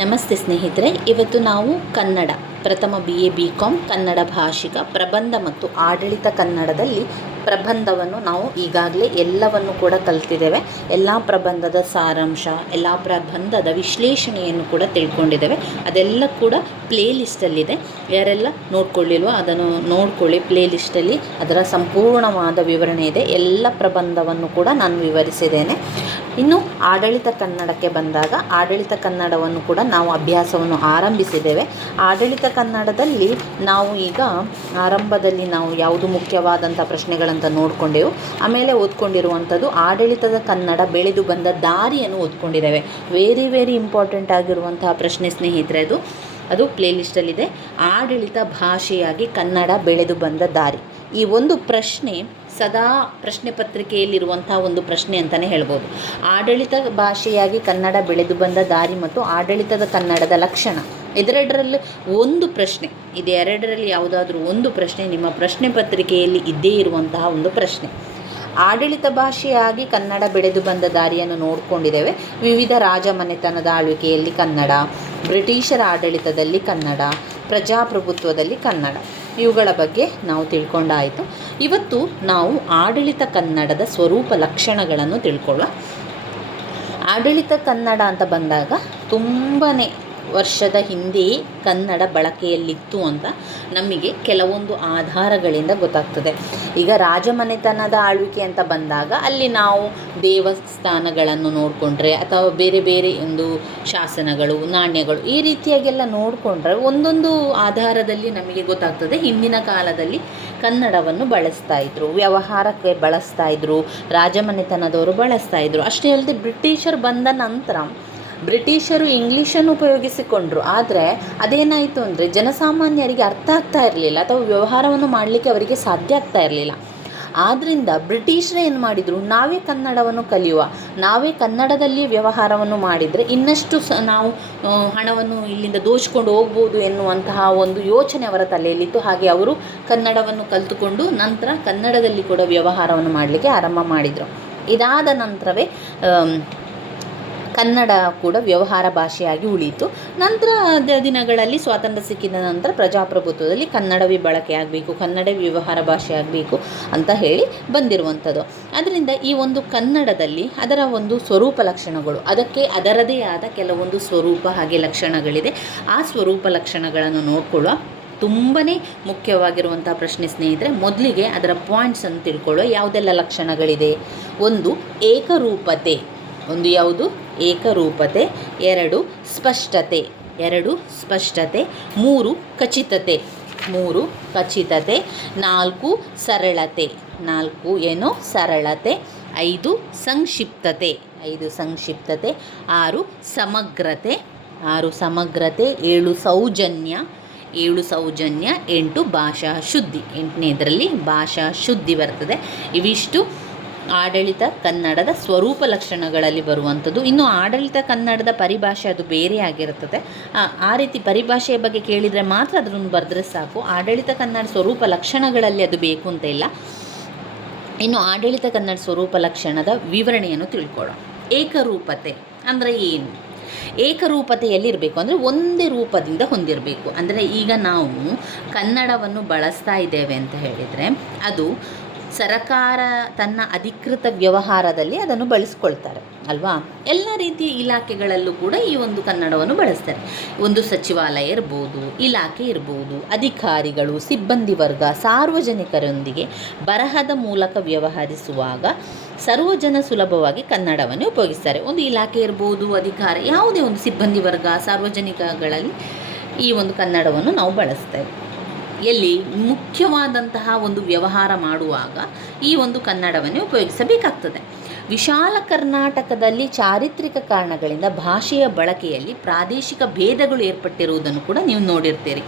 ನಮಸ್ತೆ ಸ್ನೇಹಿತರೆ, ಇವತ್ತು ನಾವು ಕನ್ನಡ, ಪ್ರಥಮ B A B Com Kannada ಭಾಷಿಕ, ಪ್ರಬಂಧ ಮತ್ತು ಆಡಳಿತ ಕನ್ನಡದಲ್ಲಿ ಪ್ರಬಂಧವನ್ನು ನಾವು ಈಗಾಗಲೇ ಎಲ್ಲವನ್ನು ಕೂಡ ಕಲ್ತಿದ್ದೇವೆ. ಎಲ್ಲ ಪ್ರಬಂಧದ ಸಾರಾಂಶ, ಎಲ್ಲ ಪ್ರಬಂಧದ ವಿಶ್ಲೇಷಣೆಯನ್ನು ಕೂಡ ತಿಳ್ಕೊಂಡಿದ್ದೇವೆ. ಅದೆಲ್ಲ ಕೂಡ ಪ್ಲೇ ಲಿಸ್ಟಲ್ಲಿದೆ ಯಾರೆಲ್ಲ ನೋಡ್ಕೊಳ್ಳಿಲ್ವೋ ಅದನ್ನು ನೋಡ್ಕೊಳ್ಳಿ. ಪ್ಲೇ ಲಿಸ್ಟಲ್ಲಿ ಅದರ ಸಂಪೂರ್ಣವಾದ ವಿವರಣೆ ಇದೆ. ಎಲ್ಲ ಪ್ರಬಂಧವನ್ನು ಕೂಡ ನಾನು ವಿವರಿಸಿದ್ದೇನೆ. ಇನ್ನು ಆಡಳಿತ ಕನ್ನಡಕ್ಕೆ ಬಂದಾಗ ಆಡಳಿತ ಕನ್ನಡವನ್ನು ಕೂಡ ನಾವು ಅಭ್ಯಾಸವನ್ನು ಆರಂಭಿಸಿದ್ದೇವೆ. ಆಡಳಿತ ಕನ್ನಡದಲ್ಲಿ ನಾವು ಈಗ ಆರಂಭದಲ್ಲಿ ನಾವು ಯಾವುದು ಮುಖ್ಯವಾದಂಥ ಪ್ರಶ್ನೆಗಳಂತ ನೋಡಿಕೊಂಡೆವು. ಆಮೇಲೆ ಓದ್ಕೊಂಡಿರುವಂಥದ್ದು ಆಡಳಿತದ ಕನ್ನಡ ಬೆಳೆದು ಬಂದ ದಾರಿಯನ್ನು ಓದ್ಕೊಂಡಿದ್ದೇವೆ. ವೆರಿ ವೆರಿ ಇಂಪಾರ್ಟೆಂಟ್ ಆಗಿರುವಂತಹ ಪ್ರಶ್ನೆ ಸ್ನೇಹಿತರೆ ಅದು. ಅದು ಪ್ಲೇಲಿಸ್ಟಲ್ಲಿದೆ ಆಡಳಿತ ಭಾಷೆಯಾಗಿ ಕನ್ನಡ ಬೆಳೆದು ಬಂದ ದಾರಿ. ಈ ಒಂದು ಪ್ರಶ್ನೆ ಸದಾ ಪ್ರಶ್ನೆ ಪತ್ರಿಕೆಯಲ್ಲಿರುವಂಥ ಒಂದು ಪ್ರಶ್ನೆ ಅಂತಲೇ ಹೇಳ್ಬೋದು. ಆಡಳಿತ ಭಾಷೆಯಾಗಿ ಕನ್ನಡ ಬೆಳೆದು ಬಂದ ದಾರಿ ಮತ್ತು ಆಡಳಿತದ ಕನ್ನಡದ ಲಕ್ಷಣ. ಇದೆರಡರಲ್ಲಿ ಒಂದು ಪ್ರಶ್ನೆ ಇದೆರಡರಲ್ಲಿ ಯಾವುದಾದ್ರೂ ಒಂದು ಪ್ರಶ್ನೆ ನಿಮ್ಮ ಪ್ರಶ್ನೆ ಪತ್ರಿಕೆಯಲ್ಲಿ ಇದ್ದೇ ಇರುವಂತಹ ಒಂದು ಪ್ರಶ್ನೆ. ಆಡಳಿತ ಭಾಷೆಯಾಗಿ ಕನ್ನಡ ಬೆಳೆದು ಬಂದ ದಾರಿಯನ್ನು ನೋಡಿಕೊಂಡಿದ್ದೇವೆ. ವಿವಿಧ ರಾಜಮನೆತನದ ಆಳ್ವಿಕೆಯಲ್ಲಿ ಕನ್ನಡ, ಬ್ರಿಟಿಷರ ಆಡಳಿತದಲ್ಲಿ ಕನ್ನಡ, ಪ್ರಜಾಪ್ರಭುತ್ವದಲ್ಲಿ ಕನ್ನಡ. ಇವುಗಳ ಬಗ್ಗೆ ನಾವು ತಿಳ್ಕೊಂಡಾಯಿತು. ಇವತ್ತು ನಾವು ಆಡಳಿತ ಕನ್ನಡದ ಸ್ವರೂಪ ಲಕ್ಷಣಗಳನ್ನು ತಿಳ್ಕೊಳ್ಳೋಣ. ಆಡಳಿತ ಕನ್ನಡ ಅಂತ ಬಂದಾಗ ತುಂಬಾ ವರ್ಷದ ಹಿಂದೆಯೇ ಕನ್ನಡ ಬಳಕೆಯಲ್ಲಿತ್ತು ಅಂತ ನಮಗೆ ಕೆಲವೊಂದು ಆಧಾರಗಳಿಂದ ಗೊತ್ತಾಗ್ತದೆ. ಈಗ ರಾಜಮನೆತನದ ಆಳ್ವಿಕೆ ಅಂತ ಬಂದಾಗ ಅಲ್ಲಿ ನಾವು ದೇವಸ್ಥಾನಗಳನ್ನು ನೋಡಿಕೊಂಡ್ರೆ ಅಥವಾ ಬೇರೆ ಬೇರೆ ಒಂದು ಶಾಸನಗಳು, ನಾಣ್ಯಗಳು ಈ ರೀತಿಯಾಗೆಲ್ಲ ನೋಡಿಕೊಂಡ್ರೆ ಒಂದೊಂದು ಆಧಾರದಲ್ಲಿ ನಮಗೆ ಗೊತ್ತಾಗ್ತದೆ. ಹಿಂದಿನ ಕಾಲದಲ್ಲಿ ಕನ್ನಡವನ್ನು ಬಳಸ್ತಾ ಇದ್ರು, ವ್ಯವಹಾರಕ್ಕೆ ಬಳಸ್ತಾ ಇದ್ರು, ರಾಜಮನೆತನದವರು ಬಳಸ್ತಾ ಇದ್ರು. ಅಷ್ಟೇ ಅಲ್ಲದೆ ಬ್ರಿಟಿಷರು ಬಂದ ನಂತರ ಬ್ರಿಟಿಷರು ಇಂಗ್ಲೀಷನ್ನು ಉಪಯೋಗಿಸಿಕೊಂಡ್ರು. ಆದರೆ ಅದೇನಾಯಿತು ಅಂದರೆ ಜನಸಾಮಾನ್ಯರಿಗೆ ಅರ್ಥ ಆಗ್ತಾ ಇರಲಿಲ್ಲ ಅಥವಾ ವ್ಯವಹಾರವನ್ನು ಮಾಡಲಿಕ್ಕೆ ಅವರಿಗೆ ಸಾಧ್ಯ ಆಗ್ತಾ ಇರಲಿಲ್ಲ. ಆದ್ದರಿಂದ ಬ್ರಿಟಿಷರೇ ಏನು ಮಾಡಿದರು, ನಾವೇ ಕನ್ನಡವನ್ನು ಕಲಿಯುವ, ನಾವೇ ಕನ್ನಡದಲ್ಲಿ ವ್ಯವಹಾರವನ್ನು ಮಾಡಿದರೆ ಇನ್ನಷ್ಟು ಸ ನಾವು ಹಣವನ್ನು ಇಲ್ಲಿಂದ ದೋಚಿಕೊಂಡು ಹೋಗ್ಬೋದು ಎನ್ನುವಂತಹ ಒಂದು ಯೋಚನೆ ಅವರ ತಲೆಯಲ್ಲಿತ್ತು. ಹಾಗೆ ಅವರು ಕನ್ನಡವನ್ನು ಕಲಿತುಕೊಂಡು ನಂತರ ಕನ್ನಡದಲ್ಲಿ ಕೂಡ ವ್ಯವಹಾರವನ್ನು ಮಾಡಲಿಕ್ಕೆ ಆರಂಭ ಮಾಡಿದರು. ಇದಾದ ನಂತರವೇ ಕನ್ನಡ ಕೂಡ ವ್ಯವಹಾರ ಭಾಷೆಯಾಗಿ ಉಳಿಯಿತು. ನಂತರ ದಿನಗಳಲ್ಲಿ ಸ್ವಾತಂತ್ರ್ಯ ಸಿಕ್ಕಿದ ನಂತರ ಪ್ರಜಾಪ್ರಭುತ್ವದಲ್ಲಿ ಕನ್ನಡವೇ ಬಳಕೆಯಾಗಬೇಕು ಕನ್ನಡ ವ್ಯವಹಾರ ಭಾಷೆ ಆಗಬೇಕು ಅಂತ ಹೇಳಿ ಬಂದಿರುವಂಥದ್ದು. ಅದರಿಂದ ಈ ಒಂದು ಕನ್ನಡದಲ್ಲಿ ಅದರ ಒಂದು ಸ್ವರೂಪ ಲಕ್ಷಣಗಳು, ಅದಕ್ಕೆ ಅದರದೇ ಆದ ಕೆಲವೊಂದು ಸ್ವರೂಪ ಹಾಗೆ ಲಕ್ಷಣಗಳಿದೆ. ಆ ಸ್ವರೂಪ ಲಕ್ಷಣಗಳನ್ನು ನೋಡ್ಕೊಳ್ಳುವ ತುಂಬಾ ಮುಖ್ಯವಾಗಿರುವಂಥ ಪ್ರಶ್ನೆ ಸ್ನೇಹಿತರೆ, ಮೊದಲಿಗೆ ಅದರ ಪಾಯಿಂಟ್ಸನ್ನು ತಿಳ್ಕೊಳ್ಳೋ ಯಾವುದೆಲ್ಲ ಲಕ್ಷಣಗಳಿದೆ? ಒಂದು ಏಕರೂಪತೆ. ಒಂದು ಯಾವುದು? ಏಕರೂಪತೆ, ಎರಡು ಸ್ಪಷ್ಟತೆ ಎರಡು ಸ್ಪಷ್ಟತೆ, ಮೂರು ಖಚಿತತೆ ಮೂರು ಖಚಿತತೆ, ನಾಲ್ಕು ಸರಳತೆ, ನಾಲ್ಕು ಏನು? ಸರಳತೆ, ಐದು ಸಂಕ್ಷಿಪ್ತತೆ ಐದು ಸಂಕ್ಷಿಪ್ತತೆ, ಆರು ಸಮಗ್ರತೆ ಆರು ಸಮಗ್ರತೆ, ಏಳು ಸೌಜನ್ಯ ಏಳು ಸೌಜನ್ಯ, ಎಂಟು ಭಾಷಾ ಶುದ್ಧಿ ಎಂಟನೇದರಲ್ಲಿ ಭಾಷಾ ಶುದ್ಧಿ ಬರ್ತದೆ. ಇವಿಷ್ಟು ಆಡಳಿತ ಕನ್ನಡದ ಸ್ವರೂಪ ಲಕ್ಷಣಗಳಲ್ಲಿ ಬರುವಂಥದ್ದು. ಇನ್ನು ಆಡಳಿತ ಕನ್ನಡದ ಪರಿಭಾಷೆ ಅದು ಬೇರೆ ಆಗಿರುತ್ತದೆ. ಆ ರೀತಿ ಪರಿಭಾಷೆಯ ಬಗ್ಗೆ ಕೇಳಿದರೆ ಮಾತ್ರ ಅದನ್ನು ಬರೆದ್ರೆ ಸಾಕು. ಆಡಳಿತ ಕನ್ನಡ ಸ್ವರೂಪ ಲಕ್ಷಣಗಳಲ್ಲಿ ಅದು ಬೇಕು ಅಂತ ಇಲ್ಲ. ಇನ್ನು ಆಡಳಿತ ಕನ್ನಡ ಸ್ವರೂಪ ಲಕ್ಷಣದ ವಿವರಣೆಯನ್ನು ತಿಳ್ಕೊಳ್ಳೋಣ. ಏಕರೂಪತೆ ಅಂದರೆ ಏನು? ಏಕರೂಪತೆಯಲ್ಲಿ ಇರಬೇಕು ಅಂದರೆ ಒಂದೇ ರೂಪದಿಂದ ಹೊಂದಿರಬೇಕು. ಅಂದರೆ ಈಗ ನಾವು ಕನ್ನಡವನ್ನು ಬಳಸ್ತಾ ಇದ್ದೇವೆ ಅಂತ ಹೇಳಿದರೆ ಅದು ಸರಕಾರ ತನ್ನ ಅಧಿಕೃತ ವ್ಯವಹಾರದಲ್ಲಿ ಅದನ್ನು ಬಳಸ್ಕೊಳ್ತಾರೆ, ಅಲ್ವಾ? ಎಲ್ಲ ರೀತಿಯ ಇಲಾಖೆಗಳಲ್ಲೂ ಕೂಡ ಈ ಒಂದು ಕನ್ನಡವನ್ನು ಬಳಸ್ತಾರೆ. ಒಂದು ಸಚಿವಾಲಯ ಇರ್ಬೋದು, ಇಲಾಖೆ ಇರ್ಬೋದು, ಅಧಿಕಾರಿಗಳು, ಸಿಬ್ಬಂದಿ ವರ್ಗ, ಸಾರ್ವಜನಿಕರೊಂದಿಗೆ ಬರಹದ ಮೂಲಕ ವ್ಯವಹರಿಸುವಾಗ ಸರ್ವಜನ ಸುಲಭವಾಗಿ ಕನ್ನಡವನ್ನು ಉಪಯೋಗಿಸ್ತಾರೆ. ಒಂದು ಇಲಾಖೆ ಇರ್ಬೋದು, ಅಧಿಕಾರ, ಯಾವುದೇ ಒಂದು ಸಿಬ್ಬಂದಿ ವರ್ಗ, ಸಾರ್ವಜನಿಕಗಳಲ್ಲಿ ಈ ಒಂದು ಕನ್ನಡವನ್ನು ನಾವು ಬಳಸ್ತೇವೆ. ಎಲ್ಲಿ ಮುಖ್ಯವಾದಂತಹ ಒಂದು ವ್ಯವಹಾರ ಮಾಡುವಾಗ ಈ ಒಂದು ಕನ್ನಡವನ್ನೇ ಉಪಯೋಗಿಸಬೇಕಾಗ್ತದೆ. ವಿಶಾಲ ಕರ್ನಾಟಕದಲ್ಲಿ ಚಾರಿತ್ರಿಕ ಕಾರಣಗಳಿಂದ ಭಾಷೆಯ ಬಳಕೆಯಲ್ಲಿ ಪ್ರಾದೇಶಿಕ ಭೇದಗಳು ಏರ್ಪಟ್ಟಿರುವುದನ್ನು ಕೂಡ ನೀವು ನೋಡಿರ್ತೀರಿ.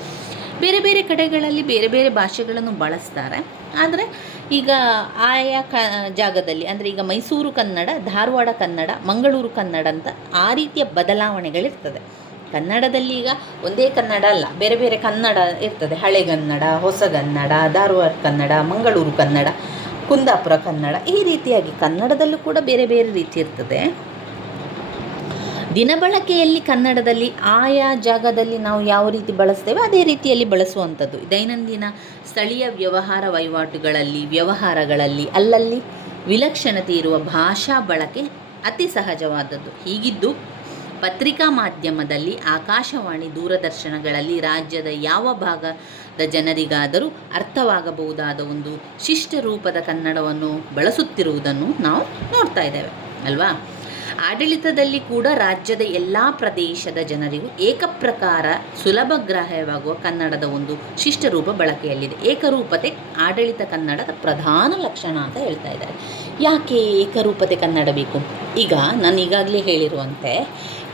ಬೇರೆ ಬೇರೆ ಕಡೆಗಳಲ್ಲಿ ಬೇರೆ ಬೇರೆ ಭಾಷೆಗಳನ್ನು ಬಳಸ್ತಾರೆ. ಆದರೆ ಈಗ ಆಯಾ ಕ ಜಾಗದಲ್ಲಿ ಅಂದರೆ ಈಗ ಮೈಸೂರು ಕನ್ನಡ, ಧಾರವಾಡ ಕನ್ನಡ, ಮಂಗಳೂರು ಕನ್ನಡ ಅಂತ ಆ ರೀತಿಯ ಬದಲಾವಣೆಗಳಿರ್ತದೆ. ಕನ್ನಡದಲ್ಲಿ ಈಗ ಒಂದೇ ಕನ್ನಡ ಅಲ್ಲ, ಬೇರೆ ಬೇರೆ ಕನ್ನಡ ಇರ್ತದೆ. ಹಳೆಗನ್ನಡ ಹೊಸಗನ್ನಡ ಧಾರವಾಡ ಕನ್ನಡ, ಮಂಗಳೂರು ಕನ್ನಡ, ಕುಂದಾಪುರ ಕನ್ನಡ ಈ ರೀತಿಯಾಗಿ ಕನ್ನಡದಲ್ಲೂ ಕೂಡ ಬೇರೆ ಬೇರೆ ರೀತಿ ಇರ್ತದೆ. ದಿನಬಳಕೆಯಲ್ಲಿ ಕನ್ನಡದಲ್ಲಿ ಆಯಾ ಜಾಗದಲ್ಲಿ ನಾವು ಯಾವ ರೀತಿ ಬಳಸ್ತೇವೆ ಅದೇ ರೀತಿಯಲ್ಲಿ ಬಳಸುವಂಥದ್ದು. ದೈನಂದಿನ ಸ್ಥಳೀಯ ವ್ಯವಹಾರ ವಹಿವಾಟುಗಳಲ್ಲಿ, ವ್ಯವಹಾರಗಳಲ್ಲಿ ಅಲ್ಲಲ್ಲಿ ವಿಲಕ್ಷಣತೆ ಇರುವ ಭಾಷಾ ಬಳಕೆ ಅತಿ ಸಹಜವಾದದ್ದು. ಹೀಗಿದ್ದು ಪತ್ರಿಕಾ ಮಾಧ್ಯಮದಲ್ಲಿ ಆಕಾಶವಾಣಿ ದೂರದರ್ಶನಗಳಲ್ಲಿ ರಾಜ್ಯದ ಯಾವ ಭಾಗದ ಜನರಿಗಾದರೂ ಅರ್ಥವಾಗಬಹುದಾದ ಒಂದು ಶಿಷ್ಟ ರೂಪದ ಕನ್ನಡವನ್ನು ಬಳಸುತ್ತಿರುವುದನ್ನು ನಾವು ನೋಡ್ತಾ ಇದ್ದೇವೆ, ಅಲ್ವಾ? ಆಡಳಿತದಲ್ಲಿ ಕೂಡ ರಾಜ್ಯದ ಎಲ್ಲ ಪ್ರದೇಶದ ಜನರಿಗೂ ಏಕಪ್ರಕಾರ ಸುಲಭಗ್ರಾಹ್ಯವಾಗುವ ಕನ್ನಡದ ಒಂದು ಶಿಷ್ಟರೂಪ ಬಳಕೆಯಲ್ಲಿದೆ. ಏಕರೂಪತೆ ಆಡಳಿತ ಕನ್ನಡದ ಪ್ರಧಾನ ಲಕ್ಷಣ ಅಂತ ಹೇಳ್ತಾ ಇದ್ದಾರೆ. ಯಾಕೆ ಏಕರೂಪತೆ ಕನ್ನಡ ಬೇಕು? ಈಗ ನಾನು ಈಗಾಗಲೇ ಹೇಳಿರುವಂತೆ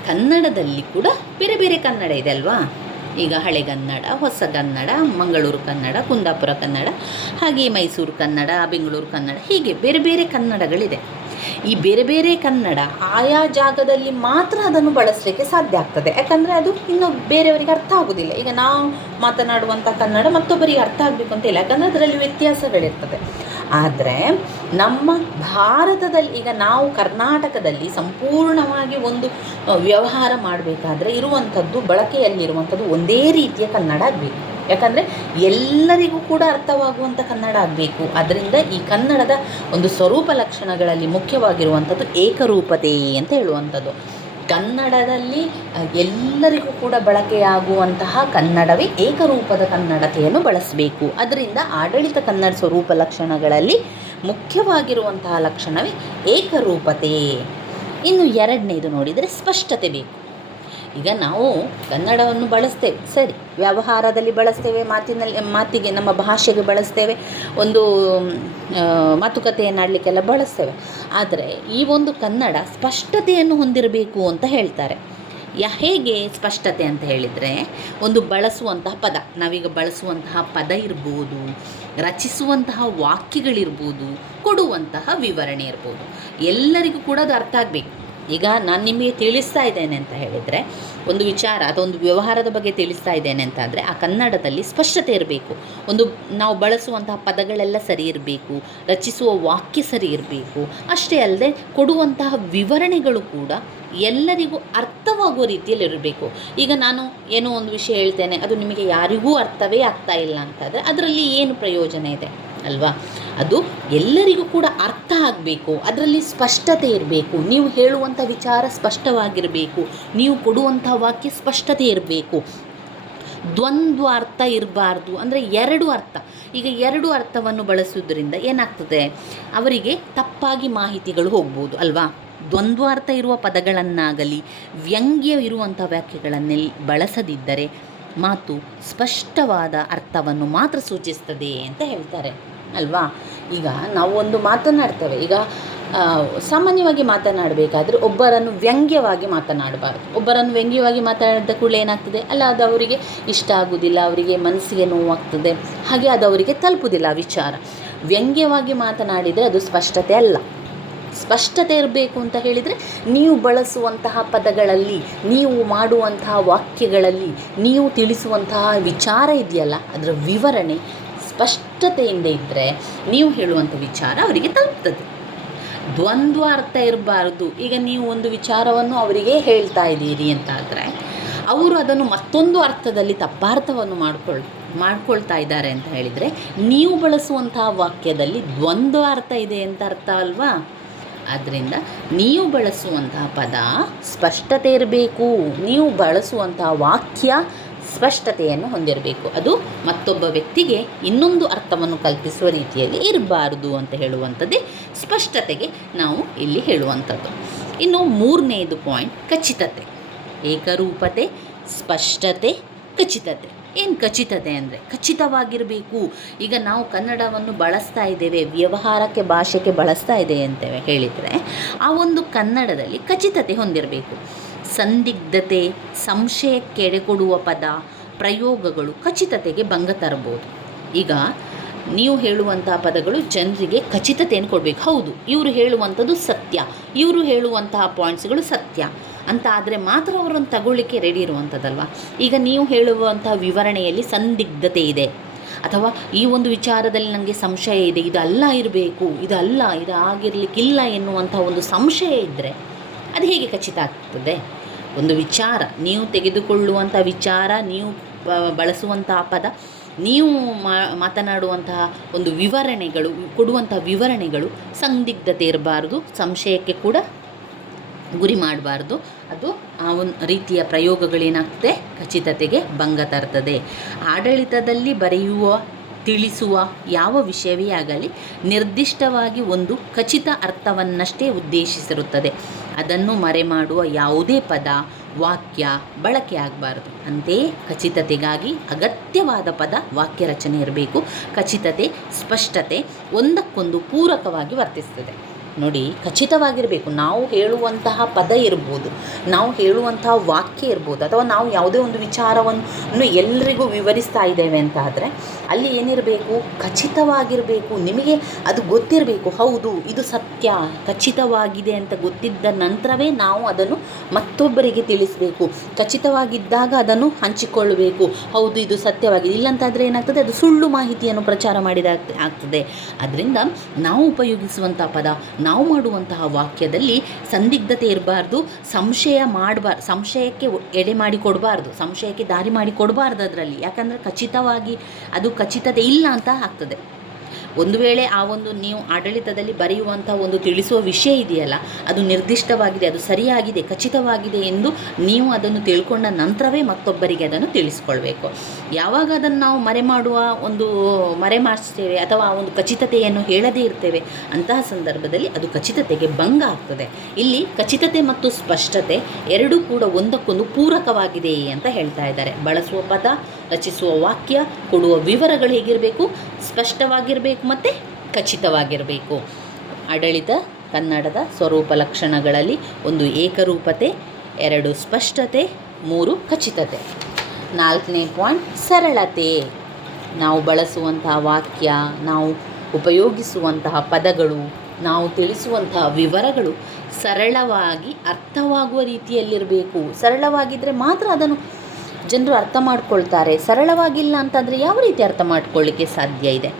ಕನ್ನಡದಲ್ಲಿ ಕೂಡ ಬೇರೆ ಬೇರೆ ಕನ್ನಡ ಇದೆ ಅಲ್ವಾ? ಈಗ ಹಳೆಗನ್ನಡ ಹೊಸಗನ್ನಡ ಮಂಗಳೂರು ಕನ್ನಡ, ಕುಂದಾಪುರ ಕನ್ನಡ, ಹಾಗೆ ಮೈಸೂರು ಕನ್ನಡ, ಬೆಂಗಳೂರು ಕನ್ನಡ, ಹೀಗೆ ಬೇರೆ ಬೇರೆ ಕನ್ನಡಗಳಿದೆ. ಈ ಬೇರೆ ಬೇರೆ ಕನ್ನಡ ಆಯಾ ಜಾಗದಲ್ಲಿ ಮಾತ್ರ ಅದನ್ನು ಬಳಸಲಿಕ್ಕೆ ಸಾಧ್ಯ ಆಗ್ತದೆ. ಯಾಕಂದರೆ ಅದು ಇನ್ನು ಬೇರೆಯವರಿಗೆ ಅರ್ಥ ಆಗೋದಿಲ್ಲ. ಈಗ ನಾವು ಮಾತನಾಡುವಂಥ ಕನ್ನಡ ಮತ್ತೊಬ್ಬರಿಗೆ ಅರ್ಥ ಆಗಬೇಕು ಅಂತ ಇಲ್ಲ. ಯಾಕಂದರೆ ಅದರಲ್ಲಿ ವ್ಯತ್ಯಾಸಗಳಿರ್ತದೆ. ಆದರೆ ನಮ್ಮ ಭಾರತದಲ್ಲಿ, ಈಗ ನಾವು ಕರ್ನಾಟಕದಲ್ಲಿ ಸಂಪೂರ್ಣವಾಗಿ ಒಂದು ವ್ಯವಹಾರ ಮಾಡಬೇಕಾದ್ರೆ ಇರುವಂಥದ್ದು ಬಳಕೆಯಲ್ಲಿರುವಂಥದ್ದು ಒಂದೇ ರೀತಿಯ ಕನ್ನಡ ಆಗಬೇಕು. ಯಾಕಂದರೆ ಎಲ್ಲರಿಗೂ ಕೂಡ ಅರ್ಥವಾಗುವಂಥ ಕನ್ನಡ ಆಗಬೇಕು. ಅದರಿಂದ ಈ ಕನ್ನಡದ ಒಂದು ಸ್ವರೂಪ ಲಕ್ಷಣಗಳಲ್ಲಿ ಮುಖ್ಯವಾಗಿರುವಂಥದ್ದು ಏಕರೂಪತೆ ಅಂತ ಹೇಳುವಂಥದ್ದು. ಕನ್ನಡದಲ್ಲಿ ಎಲ್ಲರಿಗೂ ಕೂಡ ಬಳಕೆಯಾಗುವಂತಹ ಕನ್ನಡವೇ ಏಕರೂಪದ ಕನ್ನಡತೆಯನ್ನು ಬಳಸಬೇಕು. ಅದರಿಂದ ಆಡಳಿತ ಕನ್ನಡ ಸ್ವರೂಪ ಲಕ್ಷಣಗಳಲ್ಲಿ ಮುಖ್ಯವಾಗಿರುವಂತಹ ಲಕ್ಷಣವೇ ಏಕರೂಪತೆ. ಇನ್ನು ಎರಡನೇದು ನೋಡಿದರೆ ಸ್ಪಷ್ಟತೆ ಬೇಕು. ಈಗ ನಾವು ಕನ್ನಡವನ್ನು ಬಳಸ್ತೇವೆ. ಸರಿ, ವ್ಯವಹಾರದಲ್ಲಿ ಬಳಸ್ತೇವೆ, ಮಾತಿನಲ್ಲಿ, ಮಾತಿಗೆ, ನಮ್ಮ ಭಾಷೆಗೆ ಬಳಸ್ತೇವೆ, ಒಂದು ಮಾತುಕತೆಯನ್ನಾಡಲಿಕ್ಕೆಲ್ಲ ಬಳಸ್ತೇವೆ. ಆದರೆ ಈ ಒಂದು ಕನ್ನಡ ಸ್ಪಷ್ಟತೆಯನ್ನು ಹೊಂದಿರಬೇಕು ಅಂತ ಹೇಳ್ತಾರೆ. ಯ, ಹೇಗೆ ಸ್ಪಷ್ಟತೆ ಅಂತ ಹೇಳಿದರೆ, ಒಂದು ಬಳಸುವಂತಹ ಪದ, ನಾವೀಗ ಬಳಸುವಂತಹ ಪದ ಇರ್ಬೋದು, ರಚಿಸುವಂತಹ ವಾಕ್ಯಗಳಿರ್ಬೋದು, ಕೊಡುವಂತಹ ವಿವರಣೆ ಇರ್ಬೋದು. ಎಲ್ಲರಿಗೂ ಕೂಡ ಅದು ಅರ್ಥ ಆಗಬೇಕು. ಈಗ ನಾನು ನಿಮಗೆ ತಿಳಿಸ್ತಾ ಇದ್ದೇನೆ ಅಂತ ಹೇಳಿದರೆ, ಒಂದು ವಿಚಾರ ಒಂದು ವ್ಯವಹಾರದ ಬಗ್ಗೆ ತಿಳಿಸ್ತಾ ಇದ್ದೇನೆ ಅಂತ ಅಂದರೆ, ಆ ಕನ್ನಡದಲ್ಲಿ ಸ್ಪಷ್ಟತೆ ಇರಬೇಕು. ಒಂದು ನಾವು ಬಳಸುವಂತಹ ಪದಗಳೆಲ್ಲ ಸರಿ ಇರಬೇಕು, ರಚಿಸುವ ವಾಕ್ಯ ಸರಿ ಇರಬೇಕು, ಅಷ್ಟೇ ಅಲ್ಲದೆ ಕೊಡುವಂತಹ ವಿವರಣೆಗಳು ಕೂಡ ಎಲ್ಲರಿಗೂ ಅರ್ಥವಾಗುವ ರೀತಿಯಲ್ಲಿ ಇರಬೇಕು. ಈಗ ನಾನು ಏನೋ ಒಂದು ವಿಷಯ ಹೇಳ್ತೇನೆ, ಅದು ನಿಮಗೆ ಯಾರಿಗೂ ಅರ್ಥವೇ ಆಗ್ತಾ ಇಲ್ಲ ಅಂತಂದರೆ ಅದರಲ್ಲಿ ಏನು ಪ್ರಯೋಜನ ಇದೆ, ಅಲ್ವಾ? ಅದು ಎಲ್ಲರಿಗೂ ಕೂಡ ಅರ್ಥ ಆಗಬೇಕು, ಅದರಲ್ಲಿ ಸ್ಪಷ್ಟತೆ ಇರಬೇಕು, ನೀವು ಹೇಳುವಂಥ ವಿಚಾರ ಸ್ಪಷ್ಟವಾಗಿರಬೇಕು, ನೀವು ಕೊಡುವಂಥ ವಾಕ್ಯ ಸ್ಪಷ್ಟತೆ ಇರಬೇಕು. ದ್ವಂದ್ವ ಅರ್ಥ ಇರಬಾರ್ದು ಅಂದರೆ ಎರಡು ಅರ್ಥ. ಈಗ ಎರಡು ಅರ್ಥವನ್ನು ಬಳಸುವುದರಿಂದ ಏನಾಗ್ತದೆ? ಅವರಿಗೆ ತಪ್ಪಾಗಿ ಮಾಹಿತಿಗಳು ಹೋಗ್ಬೋದು ಅಲ್ವಾ? ದ್ವಂದ್ವಾರ್ಥ ಇರುವ ಪದಗಳನ್ನಾಗಲಿ, ವ್ಯಂಗ್ಯ ಇರುವಂಥ ವಾಕ್ಯಗಳನ್ನೆಲ್ಲಿ ಬಳಸದಿದ್ದರೆ ಮಾತು ಸ್ಪಷ್ಟವಾದ ಅರ್ಥವನ್ನು ಮಾತ್ರ ಸೂಚಿಸ್ತದೆ ಅಂತ ಹೇಳ್ತಾರೆ. ಅಲ್ವಾ? ಈಗ ನಾವು ಒಂದು ಮಾತನಾಡ್ತೇವೆ. ಈಗ ಸಾಮಾನ್ಯವಾಗಿ ಮಾತನಾಡಬೇಕಾದ್ರೆ ಒಬ್ಬರನ್ನು ವ್ಯಂಗ್ಯವಾಗಿ ಮಾತನಾಡಬಾರ್ದು. ಒಬ್ಬರನ್ನು ವ್ಯಂಗ್ಯವಾಗಿ ಮಾತನಾಡಿದ ಕೂಡಲೇ ಏನಾಗ್ತದೆ? ಅಲ್ಲ, ಅದು ಅವರಿಗೆ ಇಷ್ಟ ಆಗುವುದಿಲ್ಲ ಅವರಿಗೆ ಮನಸ್ಸಿಗೆ ನೋವಾಗ್ತದೆ. ಹಾಗೆ ಅದು ಅವರಿಗೆ ತಲುಪುವುದಿಲ್ಲ ಆ ವಿಚಾರ. ವ್ಯಂಗ್ಯವಾಗಿ ಮಾತನಾಡಿದರೆ ಅದು ಸ್ಪಷ್ಟತೆ ಅಲ್ಲ. ಸ್ಪಷ್ಟತೆ ಇರಬೇಕು ಅಂತ ಹೇಳಿದರೆ ನೀವು ಬಳಸುವಂತಹ ಪದಗಳಲ್ಲಿ, ನೀವು ಮಾಡುವಂತಹ ವಾಕ್ಯಗಳಲ್ಲಿ, ನೀವು ತಿಳಿಸುವಂತಹ ವಿಚಾರ ಇದೆಯಲ್ಲ, ಅದರ ವಿವರಣೆ ಸ್ಪಷ್ಟತೆಯಿಂದ ಇದ್ದರೆ ನೀವು ಹೇಳುವಂಥ ವಿಚಾರ ಅವರಿಗೆ ತಲುಪ್ತದೆ. ದ್ವಂದ್ವ ಅರ್ಥ ಇರಬಾರ್ದು. ಈಗ ನೀವು ಒಂದು ವಿಚಾರವನ್ನು ಅವರಿಗೆ ಹೇಳ್ತಾ ಇದ್ದೀರಿ ಅಂತಾದರೆ ಅವರು ಅದನ್ನು ಮತ್ತೊಂದು ಅರ್ಥದಲ್ಲಿ ತಪ್ಪಾರ್ಥವನ್ನು ಮಾಡ್ಕೊಳ್, ಮಾಡ್ಕೊಳ್ತಾ ಇದ್ದಾರೆ ಅಂತ ಹೇಳಿದರೆ ನೀವು ಬಳಸುವಂತಹ ವಾಕ್ಯದಲ್ಲಿ ದ್ವಂದ್ವ ಅರ್ಥ ಇದೆ ಅಂತ ಅರ್ಥ ಅಲ್ವಾ? ಆದ್ದರಿಂದ ನೀವು ಬಳಸುವಂತಹ ಪದ ಸ್ಪಷ್ಟತೆ ಇರಬೇಕು. ನೀವು ಬಳಸುವಂತಹ ವಾಕ್ಯ ಸ್ಪಷ್ಟತೆಯನ್ನು ಹೊಂದಿರಬೇಕು. ಅದು ಮತ್ತೊಬ್ಬ ವ್ಯಕ್ತಿಗೆ ಇನ್ನೊಂದು ಅರ್ಥವನ್ನು ಕಲ್ಪಿಸುವ ರೀತಿಯಲ್ಲಿ ಇರಬಾರದು ಅಂತ ಹೇಳುವಂಥದ್ದೇ ಸ್ಪಷ್ಟತೆಗೆ ನಾವು ಇಲ್ಲಿ ಹೇಳುವಂಥದ್ದು. ಇನ್ನು ಮೂರನೆಯದು ಪಾಯಿಂಟ್ ಖಚಿತತೆ. ಏಕರೂಪತೆ, ಸ್ಪಷ್ಟತೆ, ಖಚಿತತೆ. ಏನು ಖಚಿತತೆ ಅಂದರೆ? ಖಚಿತವಾಗಿರಬೇಕು. ಈಗ ನಾವು ಕನ್ನಡವನ್ನು ಬಳಸ್ತಾ ಇದ್ದೇವೆ, ವ್ಯವಹಾರಕ್ಕೆ, ಭಾಷೆಗೆ ಬಳಸ್ತಾ ಇದೆ ಅಂತ ಹೇಳಿದರೆ, ಆ ಒಂದು ಕನ್ನಡದಲ್ಲಿ ಖಚಿತತೆ ಹೊಂದಿರಬೇಕು. ಸಂದಿಗ್ಧತೆ ಸಂಶಯಕ್ಕೆಡೆಕೊಡುವ ಪದ, ಪ್ರಯೋಗಗಳು ಖಚಿತತೆಗೆ ಭಂಗ ತರಬಹುದು. ಈಗ ನೀವು ಹೇಳುವಂಥ ಪದಗಳು ಜನರಿಗೆ ಖಚಿತತೆಯನ್ನು ಕೊಡಬೇಕು. ಹೌದು, ಇವರು ಹೇಳುವಂಥದ್ದು ಸತ್ಯ, ಇವರು ಹೇಳುವಂತಹ ಪಾಯಿಂಟ್ಸ್ಗಳು ಸತ್ಯ ಅಂತ ಆದರೆ ಮಾತ್ರ ಅವರನ್ನು ತಗೊಳ್ಳಿಕ್ಕೆ ರೆಡಿ ಇರುವಂಥದ್ದಲ್ವ? ಈಗ ನೀವು ಹೇಳುವಂತಹ ವಿವರಣೆಯಲ್ಲಿ ಸಂದಿಗ್ಧತೆ ಇದೆ. ಅಥವಾ ಈ ಒಂದು ವಿಚಾರದಲ್ಲಿ ನನಗೆ ಸಂಶಯ ಇದೆ ಇದು ಅಲ್ಲ ಇರಬೇಕು ಇದು ಅಲ್ಲ ಇದು ಆಗಿರಲಿಕ್ಕಿಲ್ಲ ಎನ್ನುವಂಥ ಒಂದು ಸಂಶಯ ಇದ್ದರೆ ಅದು ಹೇಗೆ ಖಚಿತ ಆಗ್ತದೆ? ಒಂದು ವಿಚಾರ, ನೀವು ತೆಗೆದುಕೊಳ್ಳುವಂಥ ವಿಚಾರ, ನೀವು ಬಳಸುವಂತಹ ಪದ, ನೀವು ಮಾತನಾಡುವಂತಹ ಒಂದು ವಿವರಣೆಗಳು, ಕೊಡುವಂಥ ವಿವರಣೆಗಳು ಸಂದಿಗ್ಧತೆ ಇರಬಾರ್ದು, ಸಂಶಯಕ್ಕೆ ಕೂಡ ಗುರಿ ಮಾಡಬಾರ್ದು. ಅದು ಆ ಒಂದು ರೀತಿಯ ಪ್ರಯೋಗಗಳೇನಾಗ್ತದೆ? ಖಚಿತತೆಗೆ ಭಂಗ ತರ್ತದೆ. ಆಡಳಿತದಲ್ಲಿ ಬರೆಯುವ, ತಿಳಿಸುವ ಯಾವ ವಿಷಯವೇ ಆಗಲಿ ನಿರ್ದಿಷ್ಟವಾಗಿ ಒಂದು ಖಚಿತ ಅರ್ಥವನ್ನಷ್ಟೇ ಉದ್ದೇಶಿಸಿರುತ್ತದೆ. ಅದನ್ನು ಮರೆಮಾಡುವ ಯಾವುದೇ ಪದ, ವಾಕ್ಯ ಬಳಕೆ ಆಗಬಾರ್ದು. ಅಂತೆಯೇ ಖಚಿತತೆಗಾಗಿ ಅಗತ್ಯವಾದ ಪದ, ವಾಕ್ಯ ರಚನೆ ಇರಬೇಕು. ಖಚಿತತೆ, ಸ್ಪಷ್ಟತೆ ಒಂದಕ್ಕೊಂದು ಪೂರಕವಾಗಿ ವರ್ತಿಸ್ತದೆ. ನೋಡಿ, ಖಚಿತವಾಗಿರಬೇಕು. ನಾವು ಹೇಳುವಂತಹ ಪದ ಇರ್ಬೋದು, ನಾವು ಹೇಳುವಂತಹ ವಾಕ್ಯ ಇರ್ಬೋದು, ಅಥವಾ ನಾವು ಯಾವುದೇ ಒಂದು ವಿಚಾರವನ್ನು ಎಲ್ಲರಿಗೂ ವಿವರಿಸ್ತಾ ಇದ್ದೇವೆ ಅಂತ ಆದರೆ, ಅಲ್ಲಿ ಏನಿರಬೇಕು? ಖಚಿತವಾಗಿರಬೇಕು. ನಿಮಗೆ ಅದು ಗೊತ್ತಿರಬೇಕು. ಹೌದು, ಇದು ಸತ್ಯ, ಖಚಿತವಾಗಿದೆ ಅಂತ ಗೊತ್ತಿದ್ದ ನಂತರವೇ ನಾವು ಅದನ್ನು ಮತ್ತೊಬ್ಬರಿಗೆ ತಿಳಿಸಬೇಕು. ಖಚಿತವಾಗಿದ್ದಾಗ ಅದನ್ನು ಹಂಚಿಕೊಳ್ಳಬೇಕು. ಹೌದು, ಇದು ಸತ್ಯವಾಗಿದೆ. ಇಲ್ಲಂತಾದರೆ ಏನಾಗ್ತದೆ? ಅದು ಸುಳ್ಳು ಮಾಹಿತಿಯನ್ನು ಪ್ರಚಾರ ಮಾಡಿದ ಆಗ್ತದೆ. ಅದರಿಂದ ನಾವು ಉಪಯೋಗಿಸುವಂಥ ಪದ ನಾವು ಮಾಡುವಂತಹ ವಾಕ್ಯದಲ್ಲಿ ಸಂದಿಗ್ಧತೆ ಇರಬಾರ್ದು, ಸಂಶಯ ಮಾಡಬಾರ್ದು ಸಂಶಯಕ್ಕೆ ಎಡೆ ಮಾಡಿ ಕೊಡಬಾರ್ದು, ಸಂಶಯಕ್ಕೆ ದಾರಿ ಮಾಡಿ ಕೊಡಬಾರ್ದು ಅದರಲ್ಲಿ. ಯಾಕಂದರೆ ಖಚಿತವಾಗಿ ಅದು ಖಚಿತತೆ ಇಲ್ಲ ಅಂತ ಆಗ್ತದೆ. ಒಂದು ವೇಳೆ ಆ ಒಂದು ನೀವು ಆಡಳಿತದಲ್ಲಿ ಬರೆಯುವಂಥ ಒಂದು ತಿಳಿಸುವ ವಿಷಯ ಇದೆಯಲ್ಲ, ಅದು ನಿರ್ದಿಷ್ಟವಾಗಿದೆ, ಅದು ಸರಿಯಾಗಿದೆ, ಖಚಿತವಾಗಿದೆ ಎಂದು ನೀವು ಅದನ್ನು ತಿಳ್ಕೊಂಡ ನಂತರವೇ ಮತ್ತೊಬ್ಬರಿಗೆ ಅದನ್ನು ತಿಳಿಸ್ಕೊಳ್ಬೇಕು. ಯಾವಾಗ ಅದನ್ನು ನಾವು ಮರೆ ಮಾಡುವ ಒಂದು, ಮರೆ ಮಾಡಿಸ್ತೇವೆ ಅಥವಾ ಆ ಒಂದು ಖಚಿತತೆಯನ್ನು ಹೇಳದೇ ಇರ್ತೇವೆ, ಅಂತಹ ಸಂದರ್ಭದಲ್ಲಿ ಅದು ಖಚಿತತೆಗೆ ಭಂಗ ಆಗ್ತದೆ. ಇಲ್ಲಿ ಖಚಿತತೆ ಮತ್ತು ಸ್ಪಷ್ಟತೆ ಎರಡೂ ಕೂಡ ಒಂದಕ್ಕೊಂದು ಪೂರಕವಾಗಿದೆ ಅಂತ ಹೇಳ್ತಾ ಇದ್ದಾರೆ. ಬಳಸುವ ಪದ, ರಚಿಸುವ ವಾಕ್ಯ, ಕೊಡುವ ವಿವರಗಳು ಹೇಗಿರಬೇಕು, ಸ್ಪಷ್ಟವಾಗಿರಬೇಕು ಮತ್ತು ಖಚಿತವಾಗಿರಬೇಕು. ಆಡಳಿತ ಕನ್ನಡದ ಸ್ವರೂಪ ಲಕ್ಷಣಗಳಲ್ಲಿ ಒಂದು ಏಕರೂಪತೆ, ಎರಡು ಸ್ಪಷ್ಟತೆ, ಮೂರು ಖಚಿತತೆ. ನಾಲ್ಕನೇ ಪಾಯಿಂಟ್, ಸರಳತೆ. ನಾವು ಬಳಸುವಂತಹ ವಾಕ್ಯ, ನಾವು ಉಪಯೋಗಿಸುವಂತಹ ಪದಗಳು, ನಾವು ತಿಳಿಸುವಂತಹ ವಿವರಗಳು ಸರಳವಾಗಿ ಅರ್ಥವಾಗುವ ರೀತಿಯಲ್ಲಿರಬೇಕು. ಸರಳವಾಗಿದ್ದರೆ ಮಾತ್ರ ಅದನ್ನು ಜನರು ಅರ್ಥ ಮಾಡ್ಕೊಳ್ತಾರೆ. ಸರಳವಾಗಿಲ್ಲ ಅಂತಂದರೆ ಯಾವ ರೀತಿ ಅರ್ಥ ಮಾಡ್ಕೊಳ್ಳಿಕ್ಕೆ ಸಾಧ್ಯ ಇದೆ?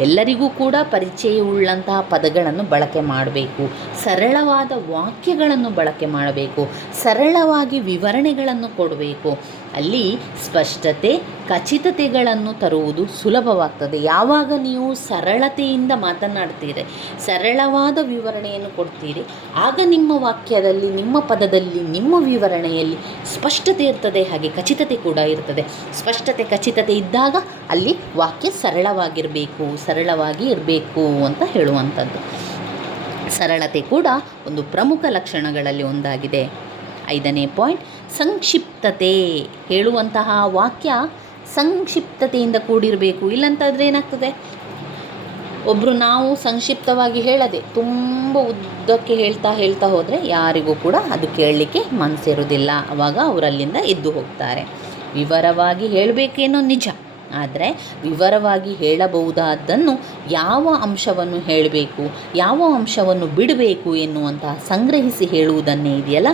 ಎಲ್ಲರಿಗೂ ಕೂಡ ಪರಿಚಯವುಳ್ಳಂತಹ ಪದಗಳನ್ನು ಬಳಕೆ ಮಾಡಬೇಕು. ಸರಳವಾದ ವಾಕ್ಯಗಳನ್ನು ಬಳಕೆ ಮಾಡಬೇಕು. ಸರಳವಾಗಿ ವಿವರಣೆಗಳನ್ನು ಕೊಡಬೇಕು. ಅಲ್ಲಿ ಸ್ಪಷ್ಟತೆ, ಖಚಿತತೆಗಳನ್ನು ತರುವುದು ಸುಲಭವಾಗ್ತದೆ. ಯಾವಾಗ ನೀವು ಸರಳತೆಯಿಂದ ಮಾತನಾಡ್ತೀರಿ, ಸರಳವಾದ ವಿವರಣೆಯನ್ನು ಕೊಡ್ತೀರಿ, ಆಗ ನಿಮ್ಮ ವಾಕ್ಯದಲ್ಲಿ, ನಿಮ್ಮ ಪದದಲ್ಲಿ, ನಿಮ್ಮ ವಿವರಣೆಯಲ್ಲಿ ಸ್ಪಷ್ಟತೆ ಇರ್ತದೆ, ಹಾಗೆ ಖಚಿತತೆ ಕೂಡ ಇರ್ತದೆ. ಸ್ಪಷ್ಟತೆ, ಖಚಿತತೆ ಇದ್ದಾಗ ಅಲ್ಲಿ ವಾಕ್ಯ ಸರಳವಾಗಿರಬೇಕು, ಸರಳವಾಗಿ ಇರಬೇಕು ಅಂತ ಹೇಳುವಂಥದ್ದು. ಸರಳತೆ ಕೂಡ ಒಂದು ಪ್ರಮುಖ ಲಕ್ಷಣಗಳಲ್ಲಿ ಒಂದಾಗಿದೆ. ಐದನೇ ಪಾಯಿಂಟ್ ಸಂಕ್ಷಿಪ್ತತೆ ಹೇಳುವಂತಹ ವಾಕ್ಯ ಸಂಕ್ಷಿಪ್ತತೆಯಿಂದ ಕೂಡಿರಬೇಕು. ಇಲ್ಲಂತಾದರೆ ಏನಾಗ್ತದೆ? ಒಬ್ಬರು ನಾವು ಸಂಕ್ಷಿಪ್ತವಾಗಿ ಹೇಳದೆ ತುಂಬ ಉದ್ದಕ್ಕೆ ಹೇಳ್ತಾ ಹೇಳ್ತಾ ಹೋದರೆ ಯಾರಿಗೂ ಕೂಡ ಅದು ಕೇಳಲಿಕ್ಕೆ ಮನಸ್ಸಿರೋದಿಲ್ಲ ಆವಾಗ ಅವರಲ್ಲಿಂದ ಎದ್ದು ಹೋಗ್ತಾರೆ. ವಿವರವಾಗಿ ಹೇಳಬೇಕೇನೋ ನಿಜ. ಆದರೆ ವಿವರವಾಗಿ ಹೇಳಬಹುದಾದ್ದನ್ನು ಯಾವ ಅಂಶವನ್ನು ಹೇಳಬೇಕು, ಯಾವ ಅಂಶವನ್ನು ಬಿಡಬೇಕು ಎನ್ನುವಂತಹ ಸಂಗ್ರಹಿಸಿ ಹೇಳುವುದನ್ನೇ ಇದೆಯಲ್ಲ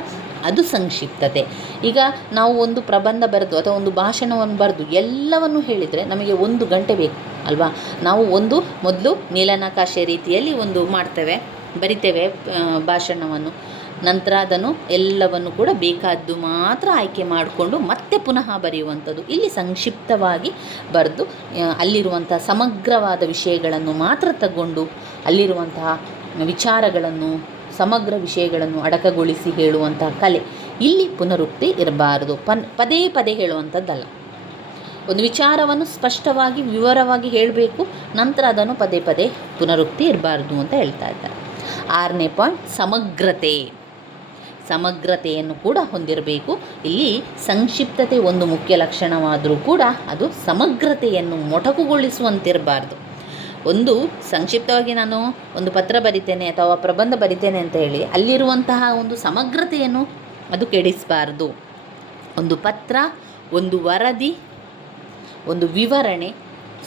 ಅದು ಸಂಕ್ಷಿಪ್ತತೆ. ಈಗ ನಾವು ಒಂದು ಪ್ರಬಂಧ ಬರೆದು ಅಥವಾ ಒಂದು ಭಾಷಣವನ್ನು ಬರೆದು ಎಲ್ಲವನ್ನು ಹೇಳಿದರೆ ನಮಗೆ ಒಂದು ಗಂಟೆ ಬೇಕು, ಅಲ್ವಾ? ನಾವು ಒಂದು ಮೊದಲು ನೀಲನಾಕಾಶ ರೀತಿಯಲ್ಲಿ ಒಂದು ಮಾಡ್ತೇವೆ, ಬರಿತೇವೆ ಭಾಷಣವನ್ನು. ನಂತರ ಅದನ್ನು ಎಲ್ಲವನ್ನು ಕೂಡ ಬೇಕಾದ್ದು ಮಾತ್ರ ಆಯ್ಕೆ ಮಾಡಿಕೊಂಡು ಮತ್ತೆ ಪುನಃ ಬರೆಯುವಂಥದ್ದು. ಇಲ್ಲಿ ಸಂಕ್ಷಿಪ್ತವಾಗಿ ಬರೆದು ಅಲ್ಲಿರುವಂತಹ ಸಮಗ್ರವಾದ ವಿಷಯಗಳನ್ನು ಮಾತ್ರ ತಗೊಂಡು, ಅಲ್ಲಿರುವಂತಹ ವಿಚಾರಗಳನ್ನು ಸಮಗ್ರ ವಿಷಯಗಳನ್ನು ಅಡಕಗೊಳಿಸಿ ಹೇಳುವಂತಹ ಕಲೆ ಇಲ್ಲಿ ಪುನರುಕ್ತಿ ಇರಬಾರದು. ಪನ್, ಪದೇ ಪದೇ ಹೇಳುವಂಥದ್ದಲ್ಲ. ಒಂದು ವಿಚಾರವನ್ನು ಸ್ಪಷ್ಟವಾಗಿ, ವಿವರವಾಗಿ ಹೇಳಬೇಕು, ನಂತರ ಅದನ್ನು ಪದೇ ಪದೇ ಪುನರುಕ್ತಿ ಇರಬಾರ್ದು ಅಂತ ಹೇಳ್ತಾ ಇದ್ದಾರೆ. ಆರನೇ ಪಾಯಿಂಟ್, ಸಮಗ್ರತೆ. ಸಮಗ್ರತೆಯನ್ನು ಕೂಡ ಹೊಂದಿರಬೇಕು. ಇಲ್ಲಿ ಸಂಕ್ಷಿಪ್ತತೆ ಒಂದು ಮುಖ್ಯ ಲಕ್ಷಣವಾದರೂ ಕೂಡ ಅದು ಸಮಗ್ರತೆಯನ್ನು ಮೊಟಕುಗೊಳಿಸುವಂತಿರಬಾರ್ದು. ಒಂದು ಸಂಕ್ಷಿಪ್ತವಾಗಿ ನಾನು ಒಂದು ಪತ್ರ ಬರಿತೇನೆ ಅಥವಾ ಪ್ರಬಂಧ ಬರಿತೇನೆ ಅಂತ ಹೇಳಿ ಅಲ್ಲಿರುವಂತಹ ಒಂದು ಸಮಗ್ರತೆಯನ್ನು ಅದು ಕೆಡಿಸಬಾರ್ದು. ಒಂದು ಪತ್ರ, ಒಂದು ವರದಿ, ಒಂದು ವಿವರಣೆ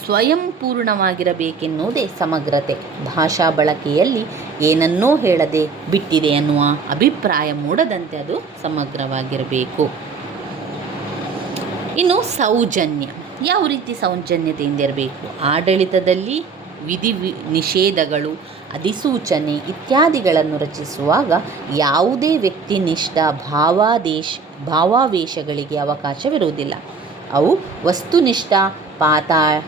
ಸ್ವಯಂ ಪೂರ್ಣವಾಗಿರಬೇಕೆನ್ನುವುದೇ ಸಮಗ್ರತೆ. ಭಾಷಾ ಬಳಕೆಯಲ್ಲಿ ಏನನ್ನೋ ಹೇಳದೆ ಬಿಟ್ಟಿದೆ ಅನ್ನುವ ಅಭಿಪ್ರಾಯ ಮೂಡದಂತೆ ಅದು ಸಮಗ್ರವಾಗಿರಬೇಕು. ಇನ್ನು ಸೌಜನ್ಯ. ಯಾವ ರೀತಿ ಸೌಜನ್ಯತೆಯಿಂದ ಇರಬೇಕು? ಆಡಳಿತದಲ್ಲಿ ವಿಧಿ ನಿಷೇಧಗಳು, ಅಧಿಸೂಚನೆ ಇತ್ಯಾದಿಗಳನ್ನು ರಚಿಸುವಾಗ ಯಾವುದೇ ವ್ಯಕ್ತಿನಿಷ್ಠ ಭಾವಾದೇಶ, ಭಾವಾವೇಶಗಳಿಗೆ ಅವಕಾಶವಿರುವುದಿಲ್ಲ. ಅವು ವಸ್ತುನಿಷ್ಠ ಪಾತಾ,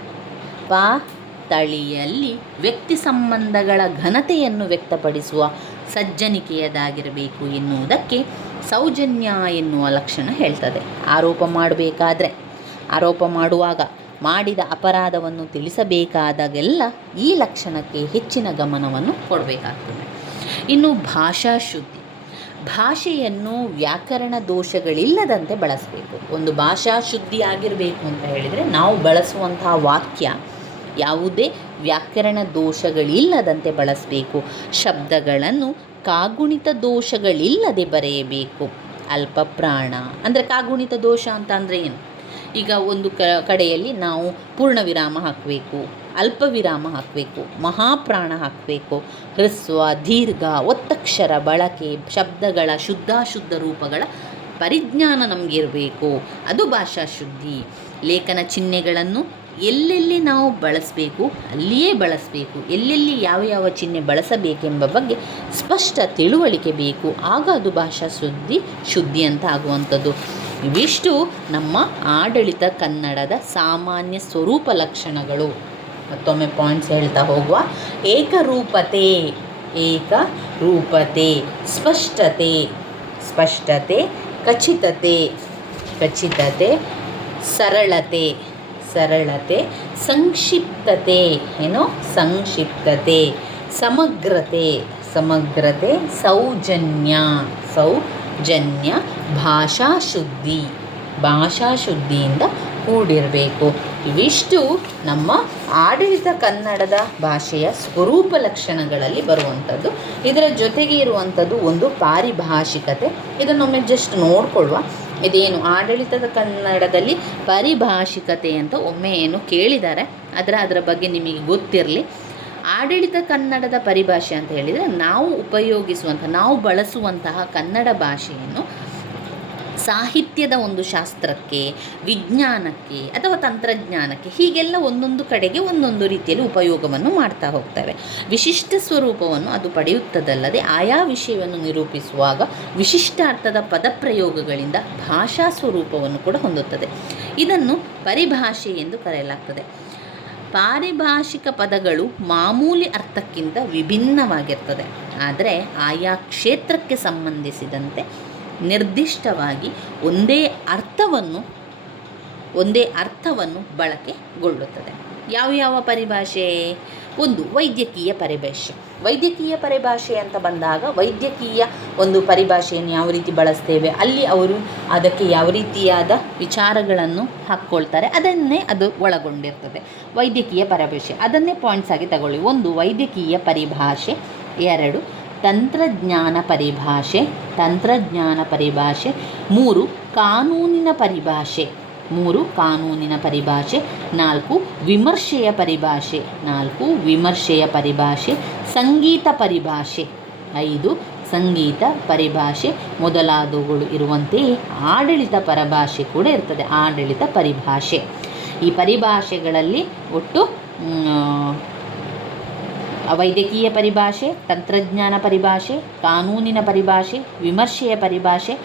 ಪಾತಳಿಯಲ್ಲಿ ವ್ಯಕ್ತಿ ಸಂಬಂಧಗಳ ಘನತೆಯನ್ನು ವ್ಯಕ್ತಪಡಿಸುವ ಸಜ್ಜನಿಕೆಯದಾಗಿರಬೇಕು ಎನ್ನುವುದಕ್ಕೆ ಸೌಜನ್ಯ ಎನ್ನುವ ಲಕ್ಷಣ ಹೇಳ್ತದೆ. ಆರೋಪ ಮಾಡಬೇಕಾದ್ರೆ, ಆರೋಪ ಮಾಡುವಾಗ ಮಾಡಿದ ಅಪರಾಧವನ್ನು ತಿಳಿಸಬೇಕಾದಾಗೆಲ್ಲ ಈ ಲಕ್ಷಣಕ್ಕೆ ಹೆಚ್ಚಿನ ಗಮನವನ್ನು ಕೊಡಬೇಕಾಗ್ತದೆ. ಇನ್ನು ಭಾಷಾ ಶುದ್ಧಿ. ಭಾಷೆಯನ್ನು ವ್ಯಾಕರಣ ದೋಷಗಳಿಲ್ಲದಂತೆ ಬಳಸಬೇಕು. ಒಂದು ಭಾಷಾ ಶುದ್ಧಿ ಆಗಿರಬೇಕು ಅಂತ ಹೇಳಿದರೆ ನಾವು ಬಳಸುವಂತಹ ವಾಕ್ಯ ಯಾವುದೇ ವ್ಯಾಕರಣ ದೋಷಗಳಿಲ್ಲದಂತೆ ಬಳಸಬೇಕು. ಶಬ್ದಗಳನ್ನು ಕಾಗುಣಿತ ದೋಷಗಳಿಲ್ಲದೆ ಬರೆಯಬೇಕು. ಅಲ್ಪಪ್ರಾಣ ಅಂದರೆ ಕಾಗುಣಿತ ದೋಷ ಅಂತ ಏನು? ಈಗ ಒಂದು ಕಡೆಯಲ್ಲಿ ನಾವು ಪೂರ್ಣ ವಿರಾಮ ಹಾಕಬೇಕು ಅಲ್ಪ ವಿರಾಮ ಹಾಕಬೇಕು, ಮಹಾಪ್ರಾಣ ಹಾಕಬೇಕು, ಹ್ರಸ್ವ, ದೀರ್ಘ, ಒತ್ತಕ್ಷರ, ಬಳಕೆ, ಶಬ್ದಗಳ, ಶುದ್ಧಾಶುದ್ಧ ರೂಪಗಳ ಪರಿಜ್ಞಾನ ನಮಗಿರಬೇಕು. ಅದು ಭಾಷಾ ಶುದ್ಧಿ ಲೇಖನ ಚಿಹ್ನೆಗಳನ್ನು ಎಲ್ಲೆಲ್ಲಿ ನಾವು ಬಳಸಬೇಕು, ಅಲ್ಲಿಯೇ ಬಳಸಬೇಕು. ಎಲ್ಲೆಲ್ಲಿ ಯಾವ ಯಾವ ಚಿಹ್ನೆ ಬಳಸಬೇಕೆಂಬ ಬಗ್ಗೆ ಸ್ಪಷ್ಟ ತಿಳುವಳಿಕೆ ಬೇಕು. ಆಗ ಅದು ಭಾಷಾ ಶುದ್ಧಿ ಶುದ್ಧಿ ಅಂತ ಆಗುವಂಥದ್ದು. ಇವಿಷ್ಟು ನಮ್ಮ ಆಡಳಿತ ಕನ್ನಡದ ಸಾಮಾನ್ಯ ಸ್ವರೂಪ ಲಕ್ಷಣಗಳು. ಮತ್ತೊಮ್ಮೆ ಪಾಯಿಂಟ್ಸ್ ಹೇಳ್ತಾ ಹೋಗುವ. ಏಕರೂಪತೆ ಏಕರೂಪತೆ, ಸ್ಪಷ್ಟತೆ ಸ್ಪಷ್ಟತೆ, ಖಚಿತತೆ ಖಚಿತತೆ, ಸರಳತೆ ಸರಳತೆ, ಸಂಕ್ಷಿಪ್ತತೆ, ಏನು ಸಂಕ್ಷಿಪ್ತತೆ, ಸಮಗ್ರತೆ ಸಮಗ್ರತೆ, ಸೌಜನ್ಯ ಸೌಜನ್ಯ ಭಾಷಾ ಶುದ್ಧಿ ಭಾಷಾ ಶುದ್ಧಿಯಿಂದ ಕೂಡಿರಬೇಕು. ಇವಿಷ್ಟು ನಮ್ಮ ಆಡಳಿತ ಕನ್ನಡದ ಭಾಷೆಯ ಸ್ವರೂಪ ಲಕ್ಷಣಗಳಲ್ಲಿ ಬರುವಂಥದ್ದು. ಇದರ ಜೊತೆಗೆ ಇರುವಂಥದ್ದು ಒಂದು ಪಾರಿಭಾಷಿಕತೆ. ಇದನ್ನೊಮ್ಮೆ ಜಸ್ಟ್ ನೋಡ್ಕೊಳ್ಳುವ. ಇದೇನು ಆಡಳಿತದ ಕನ್ನಡದಲ್ಲಿ ಪರಿಭಾಷಿಕತೆ ಅಂತ ಒಮ್ಮೆ ಏನು ಕೇಳಿದ್ದಾರೆ ಅದರ ಅದರ ಬಗ್ಗೆ ನಿಮಗೆ ಗೊತ್ತಿರಲಿ. ಆಡಳಿತ ಕನ್ನಡದ ಪರಿಭಾಷೆ ಅಂತ ಹೇಳಿದರೆ ನಾವು ಉಪಯೋಗಿಸುವಂಥ, ನಾವು ಬಳಸುವಂತಹ ಕನ್ನಡ ಭಾಷೆಯನ್ನು ಸಾಹಿತ್ಯದ ಒಂದು ಶಾಸ್ತ್ರಕ್ಕೆ, ವಿಜ್ಞಾನಕ್ಕೆ ಅಥವಾ ತಂತ್ರಜ್ಞಾನಕ್ಕೆ ಹೀಗೆಲ್ಲ ಒಂದೊಂದು ಕಡೆಗೆ ಒಂದೊಂದು ರೀತಿಯಲ್ಲಿ ಉಪಯೋಗವನ್ನು ಮಾಡ್ತಾ ಹೋಗ್ತವೆ. ವಿಶಿಷ್ಟ ಸ್ವರೂಪವನ್ನು ಅದು ಪಡೆಯುತ್ತದಲ್ಲದೆ ಆಯಾ ವಿಷಯವನ್ನು ನಿರೂಪಿಸುವಾಗ ವಿಶಿಷ್ಟ ಅರ್ಥದ ಪದಪ್ರಯೋಗಗಳಿಂದ ಭಾಷಾ ಸ್ವರೂಪವನ್ನು ಕೂಡ ಹೊಂದುತ್ತದೆ. ಇದನ್ನು ಪರಿಭಾಷೆ ಎಂದು ಕರೆಯಲಾಗ್ತದೆ. ಪಾರಿಭಾಷಿಕ ಪದಗಳು ಮಾಮೂಲಿ ಅರ್ಥಕ್ಕಿಂತ ವಿಭಿನ್ನವಾಗಿರ್ತದೆ. ಆದರೆ ಆಯಾ ಕ್ಷೇತ್ರಕ್ಕೆ ಸಂಬಂಧಿಸಿದಂತೆ ನಿರ್ದಿಷ್ಟವಾಗಿ ಒಂದೇ ಅರ್ಥವನ್ನು ಒಂದೇ ಅರ್ಥವನ್ನು ಬಳಕೆಗೊಳ್ಳುತ್ತದೆ. ಯಾವ ಯಾವ ಪರಿಭಾಷೆ? ಒಂದು ವೈದ್ಯಕೀಯ ಪರಿಭಾಷೆ. ವೈದ್ಯಕೀಯ ಪರಿಭಾಷೆ ಅಂತ ಬಂದಾಗ ವೈದ್ಯಕೀಯ ಒಂದು ಪರಿಭಾಷೆಯನ್ನು ಯಾವ ರೀತಿ ಬಳಸ್ತೇವೆ? ಅಲ್ಲಿ ಅವರು ಅದಕ್ಕೆ ಯಾವ ರೀತಿಯಾದ ವಿಚಾರಗಳನ್ನು ಹಾಕ್ಕೊಳ್ತಾರೆ? ಅದನ್ನೇ ಅದು ಒಳಗೊಂಡಿರ್ತದೆ. ವೈದ್ಯಕೀಯ ಪರಿಭಾಷೆ. ಅದನ್ನೇ ಪಾಯಿಂಟ್ಸ್ ಆಗಿ ತಗೊಳ್ಳಿ. ಒಂದು ವೈದ್ಯಕೀಯ ಪರಿಭಾಷೆ. ಎರಡು ತಂತ್ರಜ್ಞಾನ ಪರಿಭಾಷೆ ತಂತ್ರಜ್ಞಾನ ಪರಿಭಾಷೆ. ಮೂರು, ಕಾನೂನಿನ ಪರಿಭಾಷೆ. ಮೂರು, ಕಾನೂನಿನ ಪರಿಭಾಷೆ. ನಾಲ್ಕು, ವಿಮರ್ಶೆಯ ಪರಿಭಾಷೆ. ನಾಲ್ಕು, ವಿಮರ್ಶೆಯ ಪರಿಭಾಷೆ. ಸಂಗೀತ ಪರಿಭಾಷೆ. ಐದು, ಸಂಗೀತ ಪರಿಭಾಷೆ. ಮೊದಲಾದವುಗಳು ಇರುವಂತೆಯೇ ಆಡಳಿತ ಪರಭಾಷೆ ಕೂಡ ಇರ್ತದೆ, ಆಡಳಿತ ಪರಿಭಾಷೆ. ಈ ಪರಿಭಾಷೆಗಳಲ್ಲಿ ಒಟ್ಟು ವೈದ್ಯಕೀಯ ಪರಿಭಾಷೆ, ತಂತ್ರಜ್ಞಾನ ಪರಿಭಾಷೆ, ಕಾನೂನಿನ ಪರಿಭಾಷೆ, ವಿಮರ್ಶೆಯ ಪರಿಭಾಷೆ,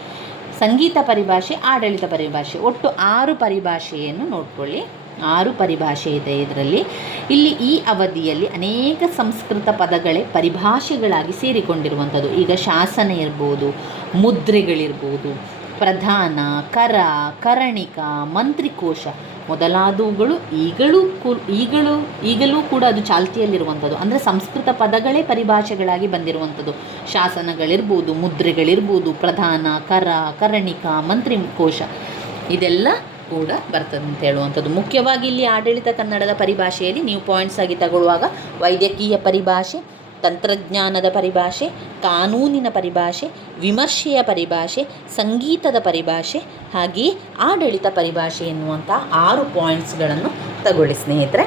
ಸಂಗೀತ ಪರಿಭಾಷೆ, ಆಡಳಿತ ಪರಿಭಾಷೆ. ಒಟ್ಟು ಆರು ಪರಿಭಾಷೆಯನ್ನು ನೋಡ್ಕೊಳ್ಳಿ. ಆರು ಪರಿಭಾಷೆ ಇದೆ ಇದರಲ್ಲಿ. ಇಲ್ಲಿ ಈ ಅವಧಿಯಲ್ಲಿ ಅನೇಕ ಸಂಸ್ಕೃತ ಪದಗಳೇ ಪರಿಭಾಷೆಗಳಾಗಿ ಸೇರಿಕೊಂಡಿರುವಂಥದ್ದು. ಈಗ ಶಾಸನ ಇರ್ಬೋದು, ಮುದ್ರೆಗಳಿರ್ಬೋದು ಪ್ರಧಾನ, ಕರ, ಕರಣಿಕ, ಮಂತ್ರಿಕೋಶ ಮೊದಲಾದವುಗಳು ಈಗಲೂ ಕು ಈಗಲೂ ಈಗಲೂ ಕೂಡ ಅದು ಚಾಲ್ತಿಯಲ್ಲಿರುವಂಥದ್ದು. ಅಂದರೆ ಸಂಸ್ಕೃತ ಪದಗಳೇ ಪರಿಭಾಷೆಗಳಾಗಿ ಬಂದಿರುವಂಥದ್ದು. ಶಾಸನಗಳಿರ್ಬೋದು, ಮುದ್ರೆಗಳಿರ್ಬೋದು, ಪ್ರಧಾನ, ಕರ, ಕರಣಿಕ, ಮಂತ್ರಿಕೋಶ ಇದೆಲ್ಲ ಕೂಡ ಬರ್ತದೆ ಅಂತ ಹೇಳುವಂಥದ್ದು. ಮುಖ್ಯವಾಗಿ ಇಲ್ಲಿ ಆಡಳಿತ ಕನ್ನಡದ ಪರಿಭಾಷೆಯಲ್ಲಿ ನೀವು ಪಾಯಿಂಟ್ಸ್ ಆಗಿ ತಗೊಳ್ಳುವಾಗ ವೈದ್ಯಕೀಯ ಪರಿಭಾಷೆ ತಂತ್ರಜ್ಞಾನದ ಪರಿಭಾಷೆ, ಕಾನೂನಿನ ಪರಿಭಾಷೆ, ವಿಮರ್ಶೆಯ ಪರಿಭಾಷೆ, ಸಂಗೀತದ ಪರಿಭಾಷೆ, ಹಾಗೆಯೇ ಆಡಳಿತ ಪರಿಭಾಷೆ ಎನ್ನುವಂಥ ಆರು ಪಾಯಿಂಟ್ಸ್ಗಳನ್ನು ತಗೊಳ್ಳಿ ಸ್ನೇಹಿತರೆ.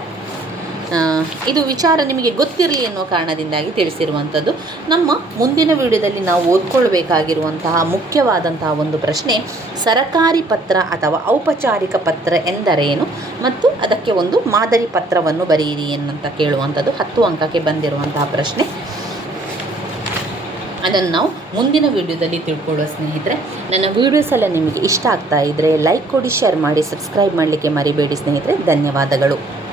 ಇದು ವಿಚಾರ ನಿಮಗೆ ಗೊತ್ತಿರಲಿ ಎನ್ನುವ ಕಾರಣದಿಂದಾಗಿ ತಿಳಿಸಿರುವಂಥದ್ದು. ನಮ್ಮ ಮುಂದಿನ ವಿಡಿಯೋದಲ್ಲಿ ನಾವು ಓದ್ಕೊಳ್ಬೇಕಾಗಿರುವಂತಹ ಮುಖ್ಯವಾದಂತಹ ಒಂದು ಪ್ರಶ್ನೆ, ಸರಕಾರಿ ಪತ್ರ ಅಥವಾ ಔಪಚಾರಿಕ ಪತ್ರ ಎಂದರೇನು? ಮತ್ತು ಅದಕ್ಕೆ ಒಂದು ಮಾದರಿ ಪತ್ರವನ್ನು ಬರೆಯಿರಿ ಎನ್ನುವಂತ ಕೇಳುವಂಥದ್ದು, ಹತ್ತು ಅಂಕಕ್ಕೆ ಬಂದಿರುವಂತಹ ಪ್ರಶ್ನೆ. ಅದನ್ನು ನಾವು ಮುಂದಿನ ವಿಡಿಯೋದಲ್ಲಿ ತಿಳ್ಕೊಳ್ಳುವ ಸ್ನೇಹಿತರೆ, ನನ್ನ ವೀಡಿಯೋಸ್ ಎಲ್ಲ ನಿಮಗೆ ಇಷ್ಟ ಆಗ್ತಾ ಇದ್ದರೆ ಲೈಕ್ ಕೊಡಿ, ಶೇರ್ ಮಾಡಿ, ಸಬ್ಸ್ಕ್ರೈಬ್ ಮಾಡಲಿಕ್ಕೆ ಮರಿಬೇಡಿ ಸ್ನೇಹಿತರೆ. ಧನ್ಯವಾದಗಳು.